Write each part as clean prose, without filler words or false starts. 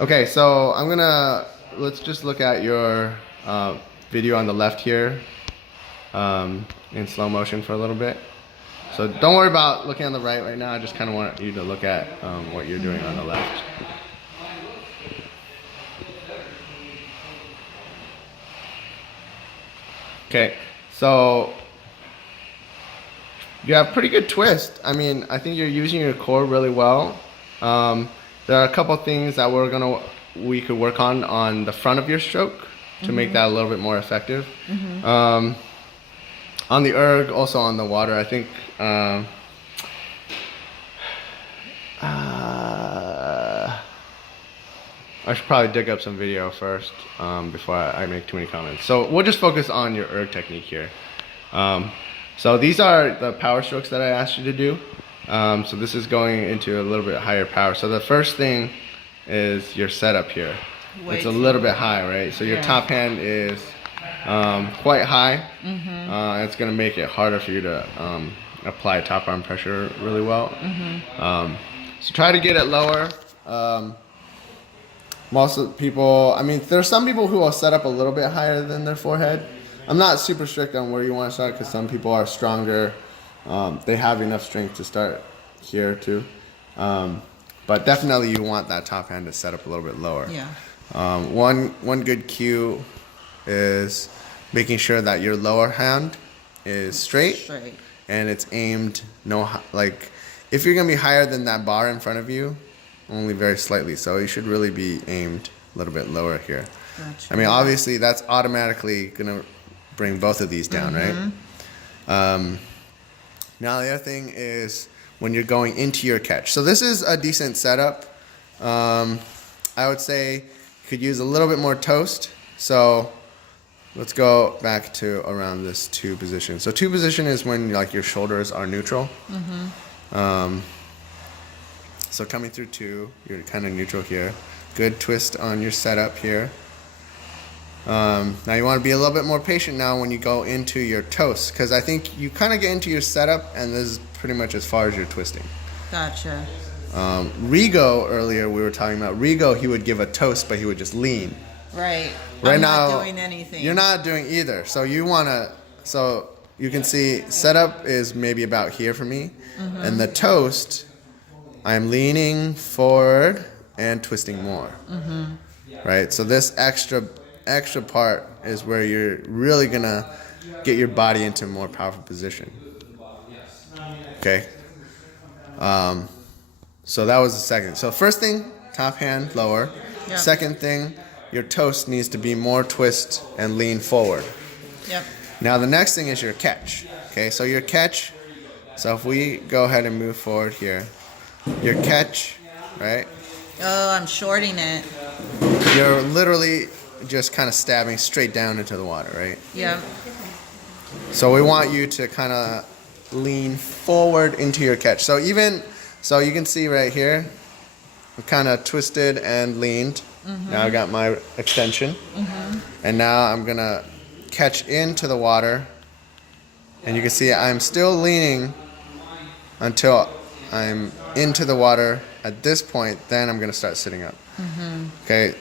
Okay, so let's just look at your video on the left here in slow motion for a little bit. So don't worry about looking on the right now. I just kind of want you to look at what you're doing on the left. Okay, so you have pretty good twist. I mean, I think you're using your core really well. There are a couple things that we could work on the front of your stroke to make that a little bit more effective. On the erg, also on the water, I think I should probably dig up some video first before I make too many comments. So we'll just focus on your erg technique here. So these are the power strokes that I asked you to do. So this is going into a little bit higher power. So the first thing is your setup here. It's a little bit high, right? So your top hand is quite high. It's going to make it harder for you to apply top arm pressure really well. So try to get it lower. Most of the people, I mean, there's some people who will set up a little bit higher than their forehead. I'm not super strict on where you want to start because some people are stronger. They have enough strength to start here too. But definitely you want that top hand to set up a little bit lower. Yeah. One good cue is making sure that your lower hand is straight. And it's aimed if you're gonna be higher than that bar in front of you, only very slightly. So you should really be aimed a little bit lower here. Gotcha. I mean, obviously that's automatically gonna bring both of these down, right? Now the other thing is when you're going into your catch. So this is a decent setup. I would say you could use a little bit more toast. So let's go back to around this 2 position. So 2 position is when your shoulders are neutral. So coming through 2, you're kind of neutral here. Good twist on your setup here. Now you want to be a little bit more patient now when you go into your toast, because I think you kind of get into your setup and this is pretty much as far as you're twisting. Gotcha. Rigo, earlier we were talking about Rigo, he would give a toast but he would just lean. Right. I'm not doing anything. You're not doing either. So you can see setup is maybe about here for me. And the toast, I'm leaning forward and twisting more. Right? So this extra part is where you're really gonna get your body into a more powerful position. Okay. So that was the second. So first thing, top hand lower. Yep. Second thing, your toast needs to be more twist and lean forward. Yep. Now the next thing is your catch. Okay, so your catch. So if we go ahead and move forward here, your catch, right? Oh, I'm shorting it. You're literally just kind of stabbing straight down into the water, right? Yep. So we want you to kind of lean forward into your catch. So you can see right here, I'm kind of twisted and leaned. Now I got my extension. And now I'm going to catch into the water. And you can see I'm still leaning until I'm into the water. At this point, then I'm going to start sitting up. Okay.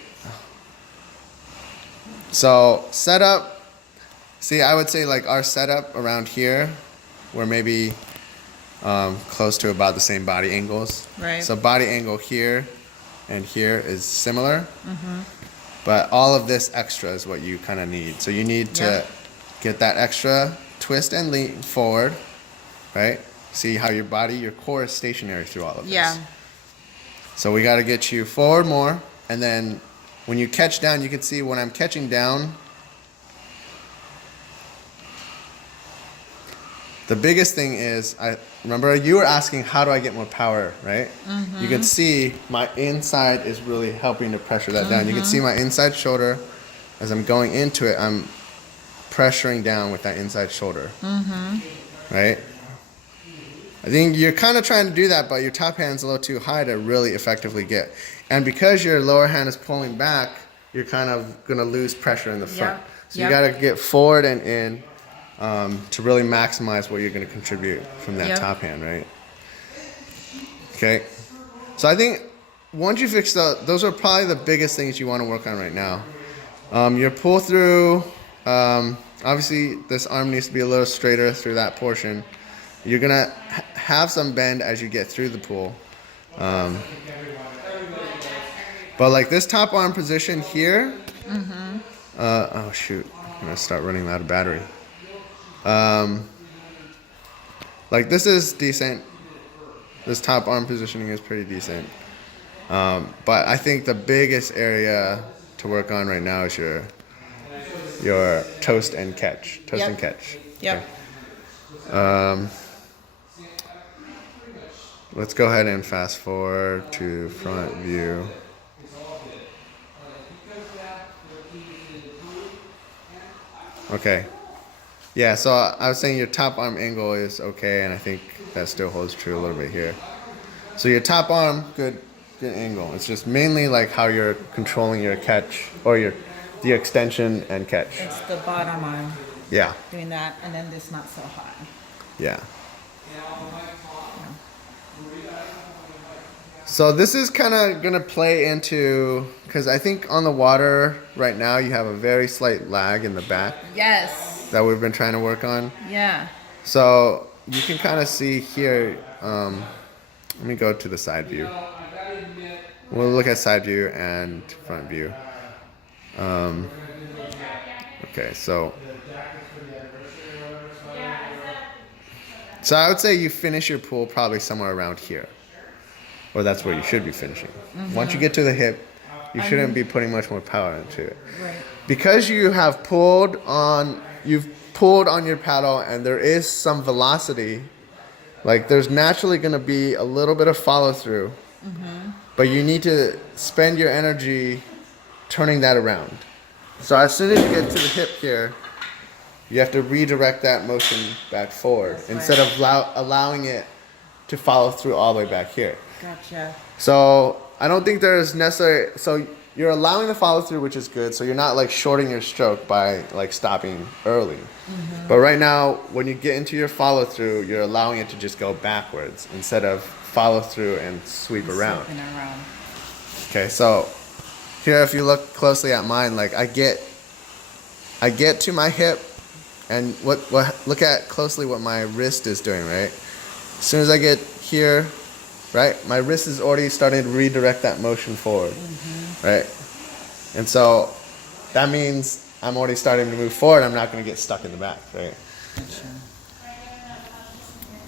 So setup. See, I would say our setup around here, we're maybe close to about the same body angles. Right. So body angle here and here is similar. But all of this extra is what you kind of need. So you need to get that extra twist and lean forward, right? See how your core is stationary through all of this. Yeah. So we got to get you forward more. And then when you catch down, you can see when I'm catching down, the biggest thing is, remember you were asking how do I get more power, right? You can see my inside is really helping to pressure that down. You can see my inside shoulder, as I'm going into it, I'm pressuring down with that inside shoulder, right? I think you're kind of trying to do that, but your top hand's a little too high to really effectively get. And because your lower hand is pulling back, you're kind of going to lose pressure in the front. So you got to get forward and in to really maximize what you're going to contribute from that top hand, right? Okay. So I think once you fix those are probably the biggest things you want to work on right now. Your pull through, obviously this arm needs to be a little straighter through that portion. You're gonna have some bend as you get through the pull. But like this top arm position here, oh shoot, I'm gonna start running out of battery. Like this is decent. This top arm positioning is pretty decent. But I think the biggest area to work on right now is your toast and catch. Toast and catch. Yep. Okay. Let's go ahead and fast forward to front view. Okay. Yeah, so I was saying your top arm angle is okay, and I think that still holds true a little bit here. So your top arm, good angle. It's just mainly like how you're controlling your catch or the extension and catch. It's the bottom arm Yeah. doing that, and then this not so high. Yeah. So this is kind of going to play into, because I think on the water right now you have a very slight lag in the back Yes. that we've been trying to work on. Yeah. So you can kind of see here, let me go to the side view. We'll look at side view and front view. Okay, so I would say you finish your pull probably somewhere around here. Or that's where you should be finishing. Once you get to the hip, you shouldn't be putting much more power into it. Right. Because you have you've pulled on your paddle and there is some velocity, like there's naturally going to be a little bit of follow through, but you need to spend your energy turning that around. So as soon as you get to the hip here, you have to redirect that motion back forward instead of allowing it to follow through all the way back here. Gotcha. So I don't think there's necessary. So you're allowing the follow through, which is good. So you're not like shorting your stroke by like stopping early. But right now, when you get into your follow through, you're allowing it to just go backwards instead of follow through and sweep around. Sweeping around. Okay, so here, if you look closely at mine, like I get to my hip, and look at closely what my wrist is doing, right? As soon as I get here, right, my wrist is already starting to redirect that motion forward, right? And so that means I'm already starting to move forward. I'm not going to get stuck in the back, right? Gotcha.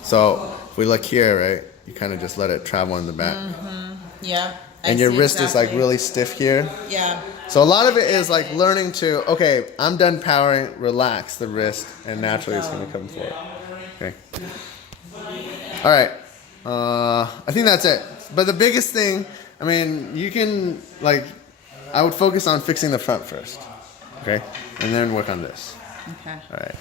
So if we look here, right, you kind of just let it travel in the back. Yeah. And your wrist is like really stiff here. Yeah. So a lot of it is like learning to, okay, I'm done powering, relax the wrist, and naturally it's going to come forward. Okay. All right. I think that's it. But the biggest thing, I mean, you can, like, I would focus on fixing the front first. Okay? And then work on this. Okay. All right.